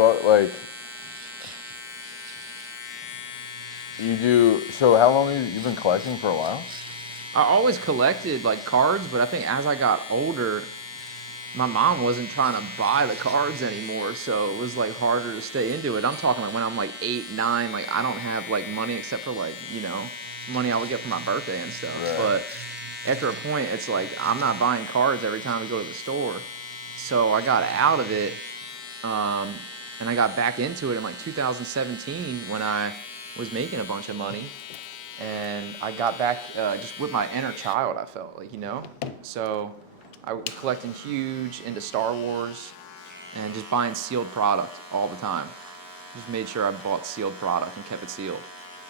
fuck, like, you do, so how long have you been collecting for a while? I always collected like cards, but I think as I got older, my mom wasn't trying to buy the cards anymore, so it was like harder to stay into it. I'm talking like when I'm like 8, 9, like I don't have like money except for like, money I would get for my birthday and stuff. Right. But after a point, it's like I'm not buying cards every time we go to the store. So I got out of it, um, and I got back into it in like 2017 when I was making a bunch of money. And I got back just with my inner child, I felt like, So I was collecting huge into Star Wars and just buying sealed product all the time. Just made sure I bought sealed product and kept it sealed.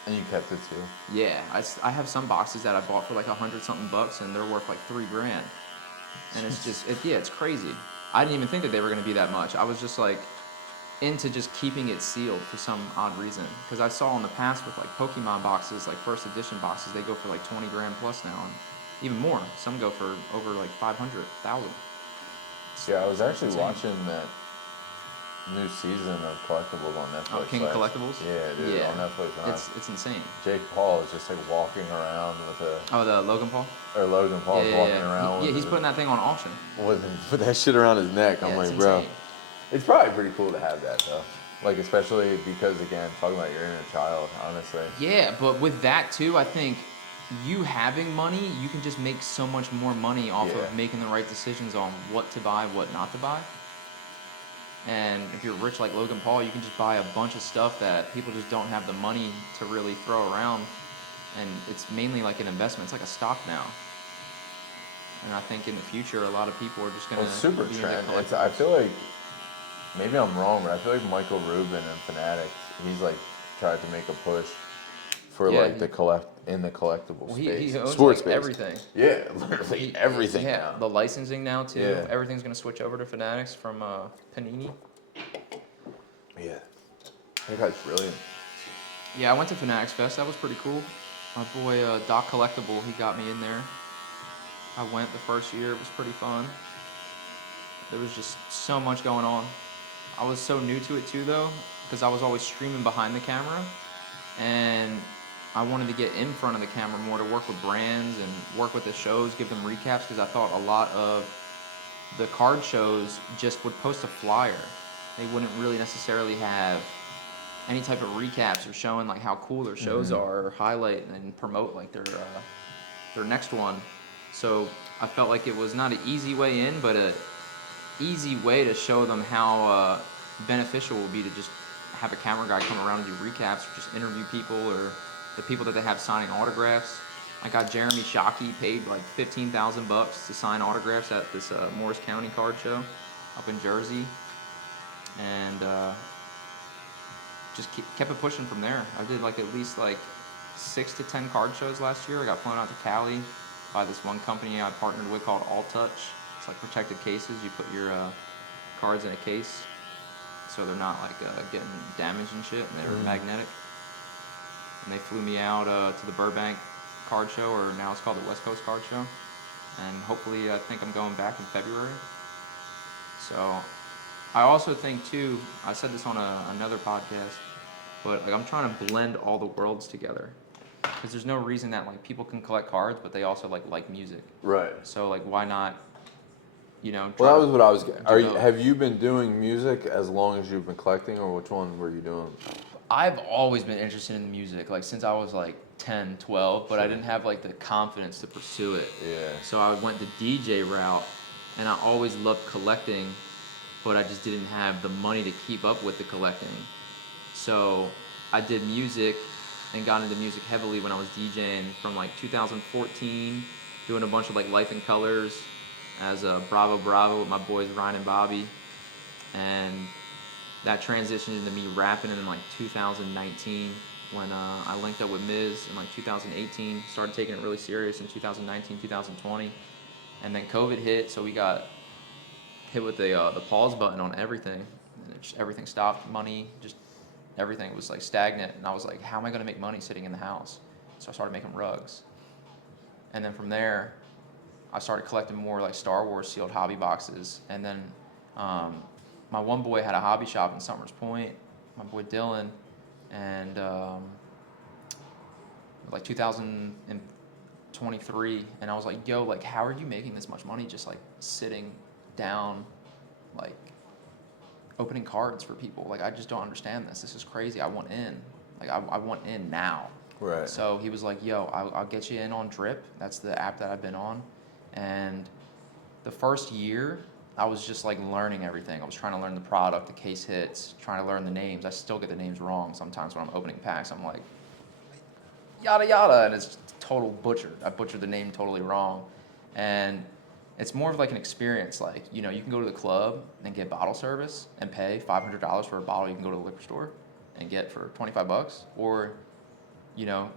And you kept it too? Yeah, I have some boxes that I bought for like 100 something bucks and they're worth like $3,000. And it's just, it's crazy. I didn't even think that they were going to be that much. I was just like into just keeping it sealed for some odd reason. Because I saw in the past with like Pokemon boxes, like first edition boxes, they go for like 20 grand plus now, and even more. Some go for over like 500,000. Yeah, I was actually insane. watching that new season of Collectibles on Netflix. King of Collectibles? Yeah, dude, Yeah. on Netflix. And It's insane. Jake Paul is just like walking around with Oh, the Logan Paul? or Logan Paul's Yeah, walking around he's putting that thing on auction. with that shit around his neck. I'm Yeah, it's like, bro, insane. it's probably pretty cool to have that though. Like, especially because, again, talking about your inner child, honestly. Yeah, but with that too, I think you having money, you can just make so much more money off Yeah. of making the right decisions on what to buy, what not to buy. And if you're rich like Logan Paul, you can just buy a bunch of stuff that people just don't have the money to really throw around. And it's mainly like an investment. It's like a stock now. And I think in the future, a lot of people are just going Well, to it's super be into trend. collectibles. I feel like, maybe I'm wrong, but I feel like Michael Rubin and Fanatics, he's like tried to make a push for Yeah, like the collectible Well, space, he owns sports like space. everything. Yeah, literally everything Yeah, now. the licensing now too. Yeah. Everything's gonna switch over to Fanatics from Panini. Yeah, that guy's brilliant. Yeah, I went to Fanatics Fest. That was pretty cool. My boy Doc Collectible, he got me in there. I went the first year. It was pretty fun. There was just so much going on. I was so new to it too, though, because I was always streaming behind the camera, and I wanted to get in front of the camera more to work with brands and work with the shows, give them recaps, because I thought a lot of the card shows just would post a flyer. They wouldn't really necessarily have any type of recaps or showing like how cool their shows are, or highlight and promote like their next one. So I felt like it was not an easy way in, but a easy way to show them how beneficial it would be to just have a camera guy come around and do recaps, or just interview people, or the people that they have signing autographs. I got Jeremy Shockey paid like 15,000 bucks to sign autographs at this Morris County card show up in Jersey, and just kept it pushing from there. I did like at least like 6 to 10 card shows last year. I got flown out to Cali by this one company I partnered with called All Touch. It's like protected cases. You put your cards in a case so they're not like getting damaged and shit, and they're magnetic. And they flew me out to the Burbank card show, or now it's called the West Coast Card Show. And hopefully I think I'm going back in February. So I also think too, I said this on another podcast, but like I'm trying to blend all the worlds together, because there's no reason that like people can collect cards but they also like music. Right. So like why not, Well, try that to was what I was. both. Have you been doing music as long as you've been collecting, or which one were you doing? I've always been interested in music, like since I was like 10, 12, but I didn't have like the confidence to pursue it. Yeah. So I went the DJ route, and I always loved collecting, but I just didn't have the money to keep up with the collecting. So I did music and got into music heavily when I was DJing from like 2014, doing a bunch of like Life in Colors as a Bravo Bravo with my boys Ryan and Bobby, and that transitioned into me rapping in like 2019 when I linked up with Miz in like 2018, started taking it really serious in 2019, 2020, and then COVID hit, so we got hit with the pause button on everything, and everything stopped, money, just everything was like stagnant, and I was like, how am I going to make money sitting in the house? So I started making rugs, and then from there I started collecting more like Star Wars sealed hobby boxes, and then my one boy had a hobby shop in Summers Point, my boy Dylan, and like 2023, and I was like, yo, like, how are you making this much money just like sitting down, like opening cards for people? Like, I just don't understand this. This is crazy. I want in. Like, I want in now. Right. So he was like, yo, I'll get you in on Drip. That's the app that I've been on. And the first year, I was just like learning everything. I was trying to learn the product, the case hits, trying to learn the names. I still get the names wrong sometimes when I'm opening packs. I'm like, yada yada, and it's total butchered. I butchered the name totally wrong. And it's more of like an experience. Like, you know, you can go to the club and get bottle service and pay $500 for a bottle you can go to the liquor store and get for 25 bucks. Or, you know,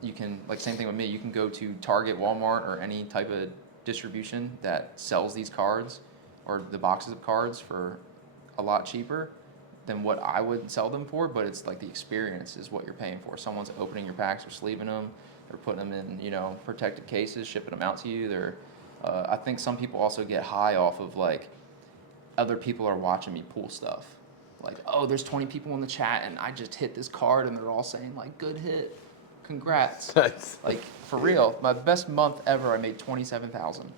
you can, like, same thing with me, you can go to Target, Walmart, or any type of distribution that sells these cards or the boxes of cards for a lot cheaper than what I would sell them for, but it's like the experience is what you're paying for. Someone's opening your packs or sleeving them, they're putting them in, you know, protected cases, shipping them out to you. They're, I think some people also get high off of like other people are watching me pull stuff. Like, oh, there's 20 people in the chat and I just hit this card and they're all saying like, good hit, congrats. Like, for real, my best month ever, I made 27,000.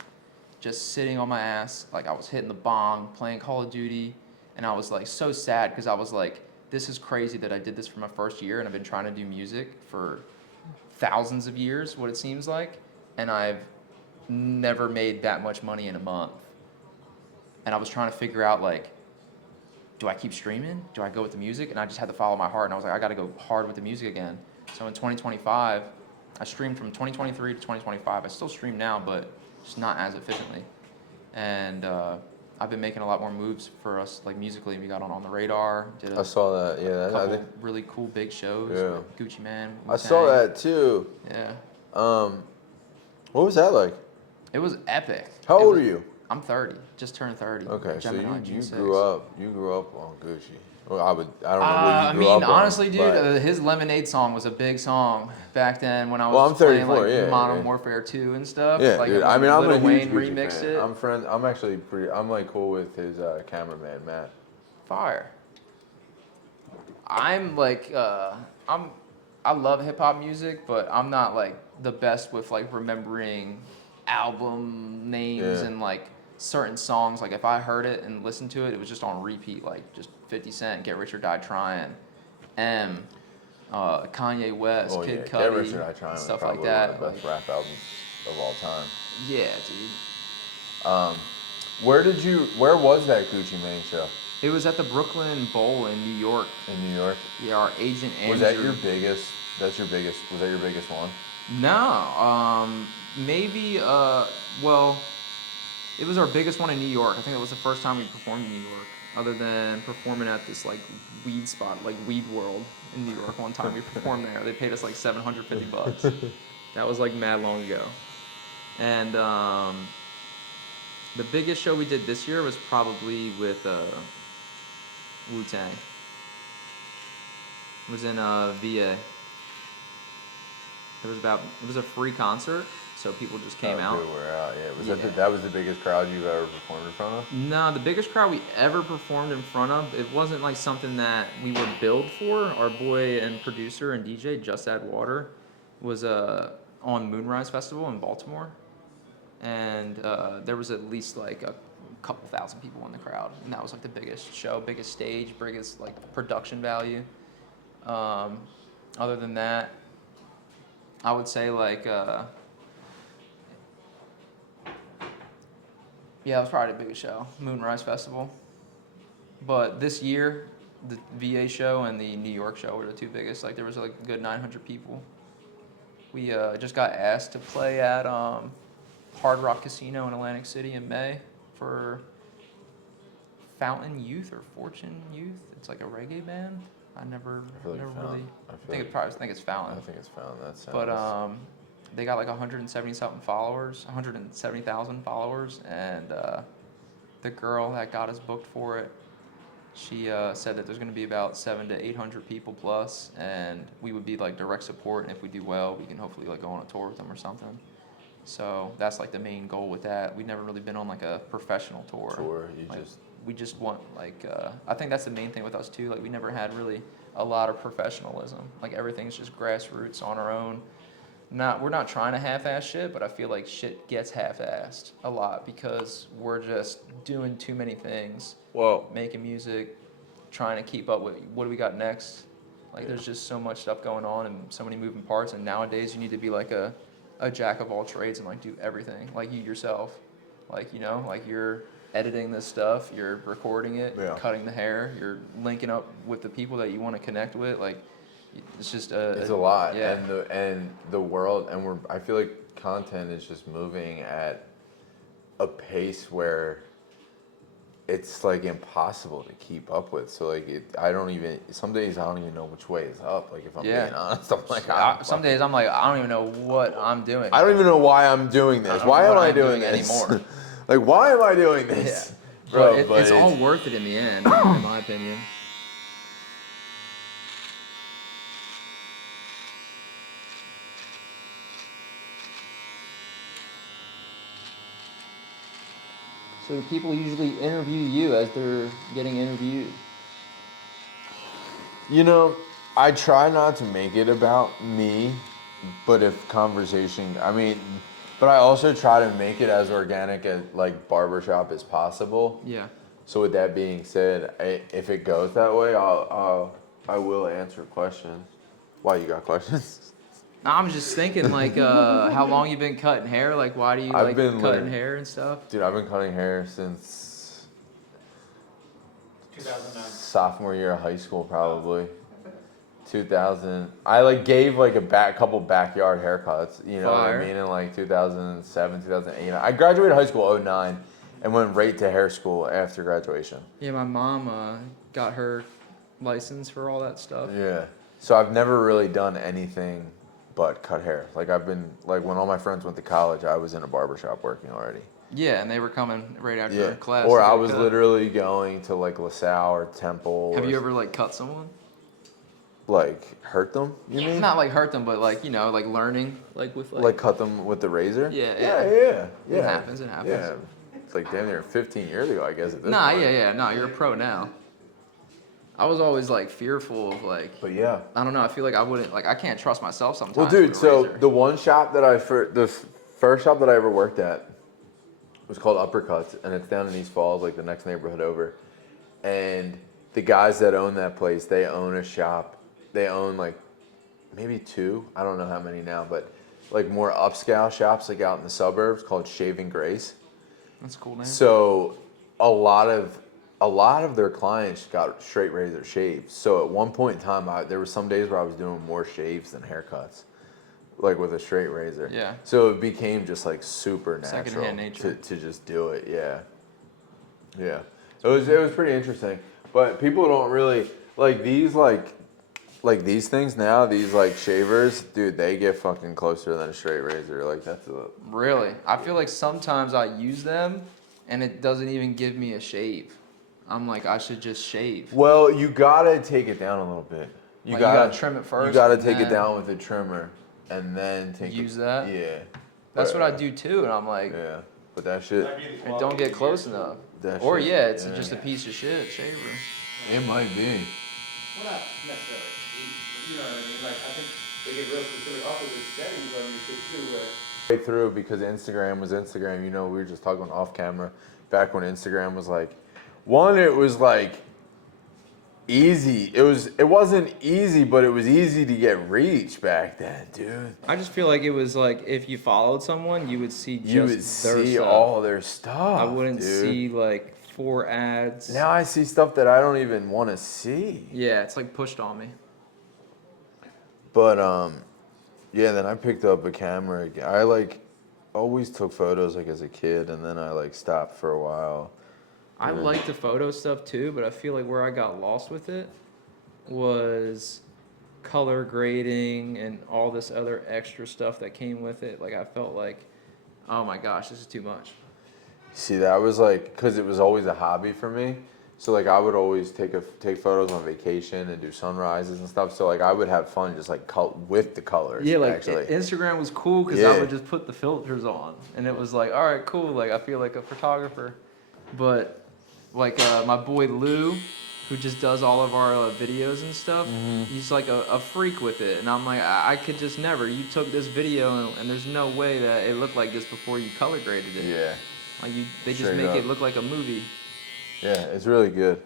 Just sitting on my ass, like I was hitting the bong, playing Call of Duty, and I was like so sad because I was like, this is crazy that I did this for my first year and I've been trying to do music for thousands of years, what it seems like, and I've never made that much money in a month. And I was trying to figure out like, do I keep streaming? Do I go with the music? And I just had to follow my heart, and I was like, I got to go hard with the music again. So in 2025, I streamed from 2023 to 2025. I still stream now, but just not as efficiently. And I've been making a lot more moves for us, like musically. We got on the Radar. Did I saw that. Yeah, a couple really cool big shows. Yeah. With Gucci Mane. I saw that too. Yeah. What was that like? It was epic. How old are you? I'm 30. Just turned 30. Okay, Gemini, so you June grew 6th. up. You grew up on Gucci. Well, I don't know what you grew I up mean, on. honestly, dude, but- his Lemonade song was a big song back then when I was Well, I'm playing 34, like yeah, Modern yeah. Warfare 2 and stuff. Yeah, like, dude. when I mean, I'm a Lil huge Wayne Gucci remixed fan. it. I'm actually I'm like cool with his cameraman Matt. Fire. I'm like, I love hip hop music, but I'm not like the best with like remembering album names Yeah. and like certain songs. Like if I heard it and listened to it, it was just on repeat, like just 50 Cent, Get Rich or Die Trying, Kanye West, Oh Kid yeah, Cudi, Get Rich or Die Trying was stuff probably like that. one of the best rap albums of all time. Yeah, dude. Where was that Gucci Mane show? It was at the Brooklyn Bowl in New York. In New York? Yeah, our agent Andrew. Was that your biggest? Was that your biggest one? No, maybe. Well, it was our biggest one in New York. I think it was the first time we performed in New York, other than performing at this like weed spot, like Weed World in New York. One time we performed there. They paid us like $750. That was like mad long ago. And the biggest show we did this year was probably with Wu-Tang. It was in VA. It was a free concert, so people just came out. People were out, yeah. Yeah. That was the biggest crowd you've ever performed in front of? No, the biggest crowd we ever performed in front of, it wasn't like something that we were billed for. Our boy and producer and DJ, Just Add Water, was on Moonrise Festival in Baltimore. And there was at least like a couple thousand people in the crowd. And that was like the biggest show, biggest stage, biggest like production value. Other than that, I would say like, yeah, it was probably the biggest show, Moonrise Festival. But this year, the VA show and the New York show were the two biggest. Like there was like a good 900 people. We just got asked to play at Hard Rock Casino in Atlantic City in May for Fountain Youth or Fortune Youth. It's like a reggae band. I think it's Fountain. I think it's Fountain. That sounds. But they got like 170,000 followers, and the girl that got us booked for it, she said that there's going to be about 700 to 800 people plus, and we would be like direct support. And if we do well, we can hopefully like go on a tour with them or something. So that's like the main goal with that. We've never really been on like a professional tour. You like, just we just want like I think that's the main thing with us too. Like we never had really a lot of professionalism. Like everything's just grassroots on our own. We're not trying to half-ass shit, but I feel like shit gets half-assed a lot because we're just doing too many things. Well, Making music, trying to keep up with what do we got next. Like there's just so much stuff going on and so many moving parts. And nowadays you need to be like a jack of all trades and like do everything, like you yourself. Like like you're editing this stuff, you're recording it, Yeah. cutting the hair, you're linking up with the people that you want to connect with. Like it's just it's a lot, yeah. and the world, and I feel like content is just moving at a pace where it's like impossible to keep up with. So like some days I don't even know which way is up. Like if I'm being honest, I'm like some days I'm like I don't even know what I'm doing. I don't even know why I'm doing this. Why am I doing this anymore? Like why am I doing this? Yeah. Bro, but it's all worth it in the end, in my opinion. So people usually interview you as they're getting interviewed. I try not to make it about me, but but I also try to make it as organic as like barbershop as possible. Yeah. So with that being said, if it goes that way, I will answer questions. Why, you got questions? I'm just thinking like how long you been cutting hair? Like why do you I've been cutting like- hair and stuff? Dude, I've been cutting hair since 2009. sophomore year of high school, probably. 2000. I gave a couple backyard haircuts. You know Fire. what I mean? In like 2007, 2008. I graduated high school 2009 and went right to hair school after graduation. Yeah, my mom got her license for all that stuff. Yeah. So I've never really done anything but cut hair. I've been when all my friends went to college, I was in a barbershop working already. Yeah, and they were coming right after class. Or to I get was cut. literally going to LaSalle or Temple. Have you ever cut someone? Hurt them? You mean? Not hurt them, but learning, with cut them with the razor? Yeah. Yeah. It happens. Yeah. It's damn near 15 years ago, I guess. At this Nah, point. yeah. No, you're a pro now. I was always fearful of But yeah. I don't know. I feel like I wouldn't I can't trust myself sometimes. Well, dude, with a so razor. the one shop that the first shop that I ever worked at was called Uppercuts, and it's down in East Falls, the next neighborhood over. And the guys that own that place, they own a shop. They own maybe two. I don't know how many now, but more upscale shops out in the suburbs called Shaving Grace. That's a cool name. So a lot of their clients got straight razor shaves. So at one point in time, there were some days where I was doing more shaves than haircuts, with a straight razor. Yeah. So it became just super natural Secondhand nature. to just do it. Yeah. Yeah. So it was pretty interesting. But people don't really these things now. These shavers, dude, they get fucking closer than a straight razor. Really? I feel like sometimes I use them and it doesn't even give me a shave. I'm I should just shave. Well, you gotta take it down a little bit. You gotta trim it first. You gotta and take it then down with a trimmer, and then use that? Yeah. That's what I do too, and I'm Yeah, but that shit. it don't get close enough. That Or shit, it's just a piece of shit shaver. It might be. Well, not necessarily. You know what I mean? I think they get real specific also with settings on your shit too, where Way through because Instagram was Instagram. We were just talking off camera back when Instagram was one, it was easy. It wasn't easy, but it was easy to get reach back then, dude. I just feel like it was if you followed someone, you would see You would see all their stuff. I wouldn't dude. see 4 ads. Now I see stuff that I don't even want to see. Yeah, it's pushed on me. But yeah. Then I picked up a camera again. I always took photos as a kid, and then I stopped for a while. I Yeah. like the photo stuff too, but I feel where I got lost with it was color grading and all this other extra stuff that came with it. I felt oh my gosh, this is too much. See, that was because it was always a hobby for me. So I would always take photos on vacation and do sunrises and stuff. So I would have fun just with the colors. Yeah, actually. Instagram was cool because I would just put the filters on, and it was all right, cool. I feel like a photographer, but Like my boy Lou, who just does all of our videos and stuff. He's like a freak with it, and I'm like, I could just never. You took this video, and there's no way that it looked like this before you color graded it. Yeah. Like they just Straight make up. it look like a movie. Yeah, it's really good.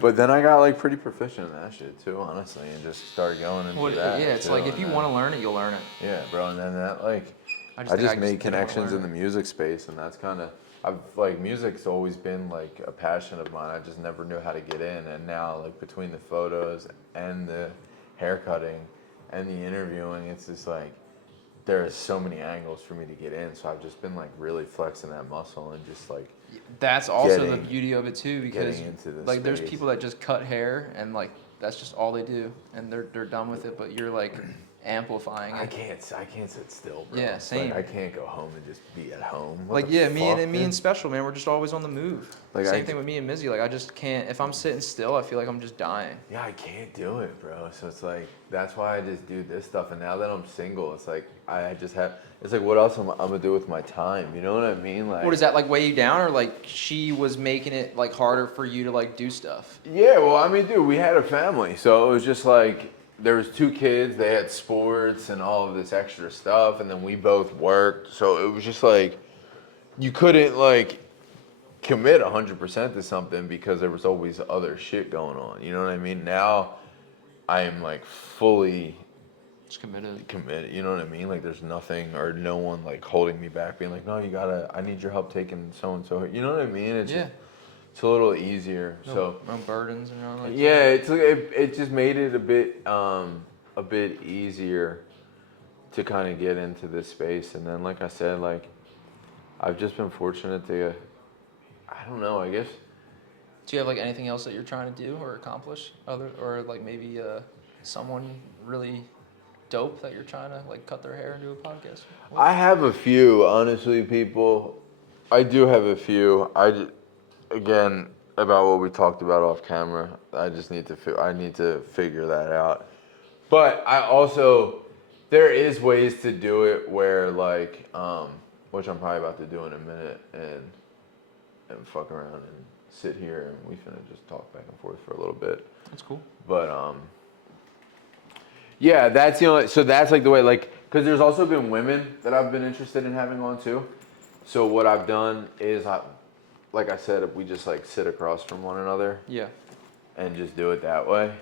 But then I got like pretty proficient in that shit too, honestly, and just started going into Well, that. yeah, it's too, like if and you then- want to learn it, you'll learn it. Yeah, bro, and then that like I think just I made didn't wanna connections in learn the it. music space, and that's kind of I've like music's always been like a passion of mine. I just never knew how to get in, and now like between the photos and the haircutting and the interviewing, it's just like there are so many angles for me to get in. So I've just been like really flexing that muscle and just like That's also the Getting- beauty of it too, because getting into this like there's space. people that just cut hair and like that's just all they do, and they're done with it. But you're like amplifying I it. can't sit still, bro. Yeah, It's same. Like, I can't go home and just be at home. What Like the yeah, fuck, me and dude? Special, man, we're just always on the move. Like, Same I- thing with me and Mizzy. Like I just can't. If I'm sitting still, I feel like I'm just dying. Yeah, I can't do it, bro. So it's like that's why I just do this stuff. And now that I'm single, it's like I just have. It's like what else am I gonna do with my time? You know what I mean? Like What does that like weigh you down, or like she was making it like harder for you to like do stuff? Yeah, well, I mean, dude, we had a family, so it was just like there was 2 kids. They had sports and all of this extra stuff, and then we both worked. So it was just like you couldn't like commit 100% to something because there was always other shit going on. You know what I mean? Now I am like fully Just committed. committed. You know what I mean? Like there's nothing or no one like holding me back, being like, no, you gotta. I need your help taking so and so. You know what I mean? It's Yeah. just, it's a little easier. No, So no burdens and all like yeah, it just made it a bit easier to kind of get into this space. And then like I said, like I've just been fortunate to, I don't know, I guess. Do you have like anything else that you're trying to do or accomplish, or like maybe someone really dope that you're trying to like cut their hair and do a podcast with? I have a few, honestly, people. I do have a few. Again, about what we talked about off camera. I just need to figure that out. But I also, there is ways to do it where like, which I'm probably about to do in a minute, and fuck around and sit here and we finna just talk back and forth for a little bit. That's cool. But yeah, that's the only. So that's like the way, like, because there's also been women that I've been interested in having on too. So what I've done is, like I said, we just like sit across from one another Yeah. and just do it that way.